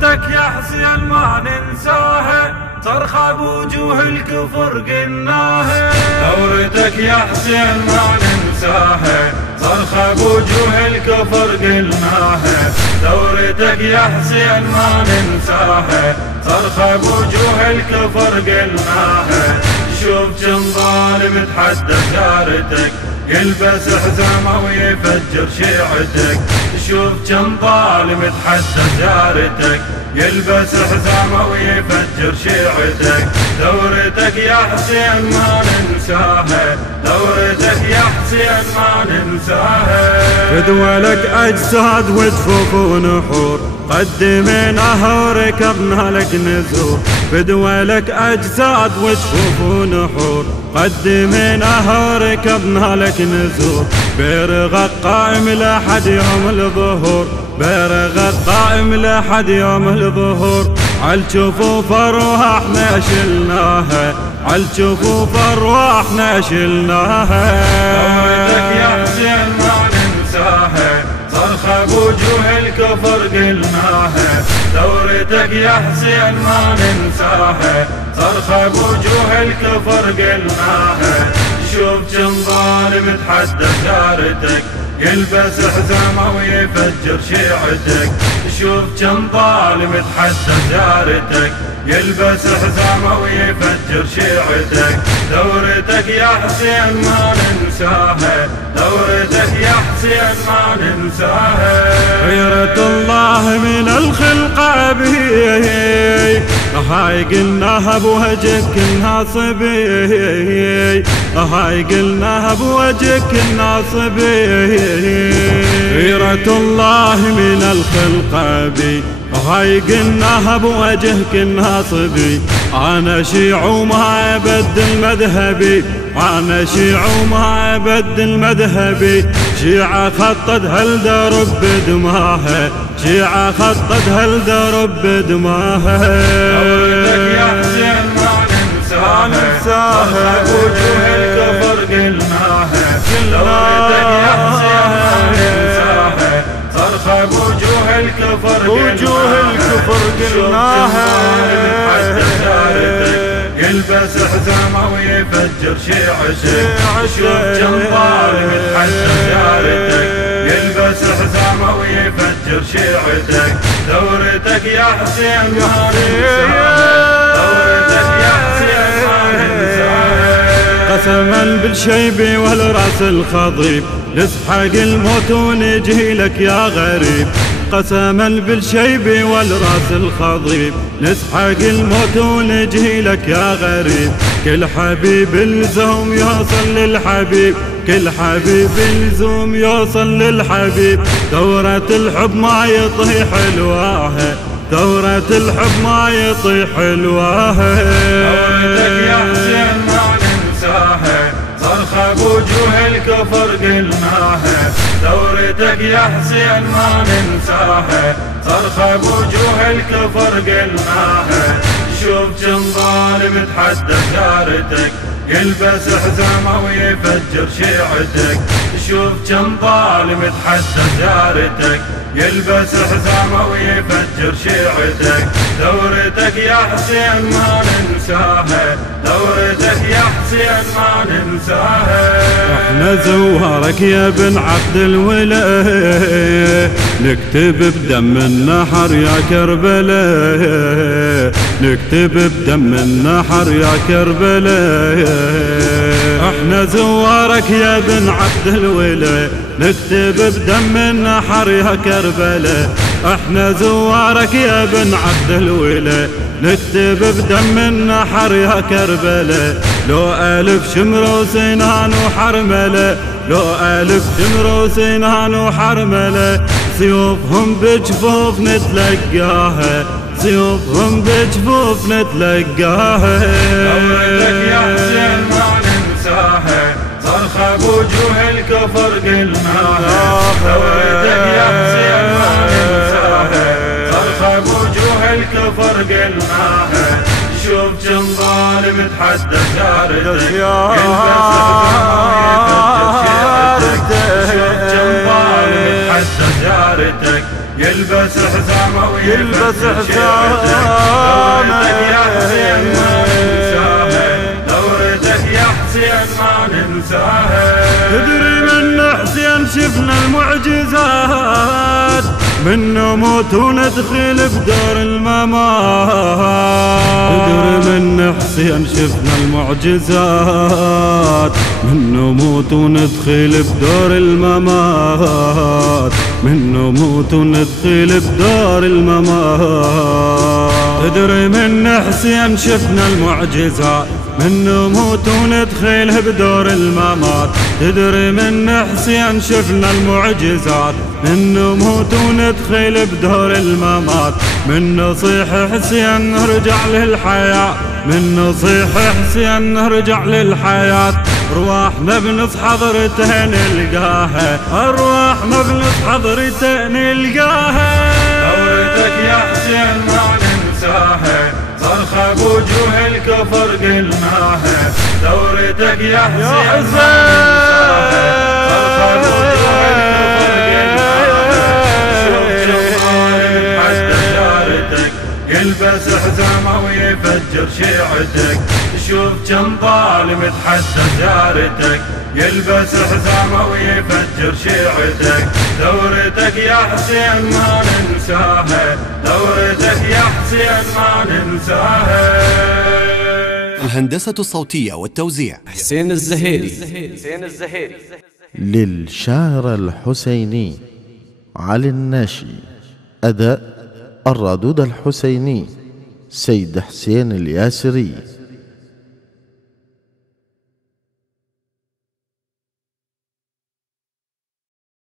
ثورتك يا حسين ما ننساها، صرخة بوجوه الكفر قلناها. ثورتك يا حسين ما ننساها، صرخة بوجوه الكفر قلناها. ثورتك يا حسين ما ننساها، صرخة بوجوه الكفر قلناها. شوف كم ظالم تحدى شارتك، يلبس حزامه ويفجر شيعتك. شوف كم ظالم تحدى جارتك، يلبس حزامه ويفجر شيعتك. ثورتك يا حسين ما ننساها، ثورتك يا حسين ما ننساها. فدوى لك أجساد وجفوف ونحور، قدمناها وركبنا لك نزور. فدوى لك أجساد وجفوف ونحور، قدمناها وركبنا لك نزور. بيرغ القائم لحد يوم الظهور، بيرغ القائم لحد يوم الظهور. عالجفوف أرواحنا شلناها، عالجفوف أرواحنا شلناها. ثورتك يا حسين ما ننساها، صرخة بوجوه الكفر قلناها. ثورتك يا حسين ما ننساها، صرخة بوجوه الكفر قلناها. شوف كم ظالم تحدى شارتك، يلبس حزامه ويفجر شيعتك. شوف كم ظالم تحدى جارتك، يلبس حزامه ويفجر شيعتك. ثورتك يا حسين ما ننساها، ثورتك يا حسين ما ننساها. غيرة الله من الخلق به، هاي قلناها بوجهك الناصبي، هاي قلناها بوجهك الناصبي. غيرة الله من الخلق بي، هاي قلناها بوجهك الناصبي. أنا شيع وما أبدل مذهبي، أنا شيع وما أبدل مذهبي. شيعة خطت هالدرب بدماها، شيعة خطت هالدرب بدماها. ثورتك يا حسين ما ننساها، صرخة بوجوه الكفر قلناها. ثورتك يا حسين ما ننساها، صرخة بوجوه الكفر قلناها. يلبس حزامه ويفجر شيعتك. شوف كم ظالم تحدى جارتك، يلبس حزامه ويفجر شيعتك. ثورتك يا حسين ما ننساها، ثورتك يا حسين ما ننساها. قسما بالشيب والراس الخضيب، نسحق الموت ونجي لك يا غريب. قسما بالشيب والراس الخضيب، نسحق الموت ونجي لك يا غريب. كل حبيب لزوم يوصل للحبيب، كل حبيب لزوم يوصل للحبيب. ثورة الحب ما يطيح حلواها، ثورة الحب ما يطيح حلواها. ثورتك يا حسين ما ننساها، صرخة بوجوه الكفر قلناها. ثورتك يا حسين ما ننساها، صرخة بوجوه الكفر قلناها. شوف كم ظالم تحدى جارتك، يلبس حزامه ويفجر شيعتك. شوف كم ظالم تحدى جارتك، يلبس حزامه ويفجر شيعتك. ثورتك يا حسين ما ننساها، ثورتك يا حسين ما ننساها. احنا زوارك يا بن عبد الولاء، نكتب بدم النحر يا كربلاء، نكتب بدم النحر يا كربلاء. احنا زوارك يا بن عبد الولاء، نكتب بدم النحر يا كربلاء. احنا زوارك يا بن عبد الولاء، نكتب بدم النحر يا كربلاء. لو ألف شمر وسنان وحرملة، لو ألف شمر وسنان وحرملة. سيوفهم بجفوف نتلقاها، سيوفهم بجفوف نتلقاها. ثورتك يا حسين ما ننساها، صرخة بوجوه الكفر قلناها. ثورتك يا حسين ما ننساها، صرخة بوجوه الكفر قلناها. شوف كم ظالم تحدى جارتك، يلبس حزامه ويفجر شيعتك. شوف كم ظالم تحدى جارتك، يلبس حزامه يلبس ويفجر حزامه. ثورتك يا حسين ما ننساها، ثورتك يا حسين ما ننساها. تدري من حسين شفنا المعجزات، من نموت وندخل بدور الممات. تدري من حسين شفنا المعجزات، من نموت وندخل بدور الممات، من نموت وندخل بدور الممات. تدري من حسين شفنا المعجزات، من نموت وندخل بدور الممات. تدري من حسين شفنا المعجزات، من نموت وندخل بدور الممات. من نصيح حسين نرجع للحياة، من نصيح حسين نرجع للحياة. ارواحنا بنص حضرته نلقاها، ارواحنا بنص حضرته نلقاها. ثورتك يا حسين ما ننساها، صرخة بوجوه الكفر قلناها. ثورتك يا حسين ما ننساها، صرخة بوجوه الكفر قلناها. شوف جمال حتى شارتك، يلبس حزامه ويفجر شيعتك. شوف كم ظالم تحدى جارتك، يلبس حزامه ويفجر شيعتك. ثورتك يا حسين ما ننساها، ثورتك يا حسين ما ننساها. الهندسة الصوتية والتوزيع حسين الزهيري. للشاعر الحسيني علي الناشي. أداء الرادود الحسيني سيد حسين الياسري.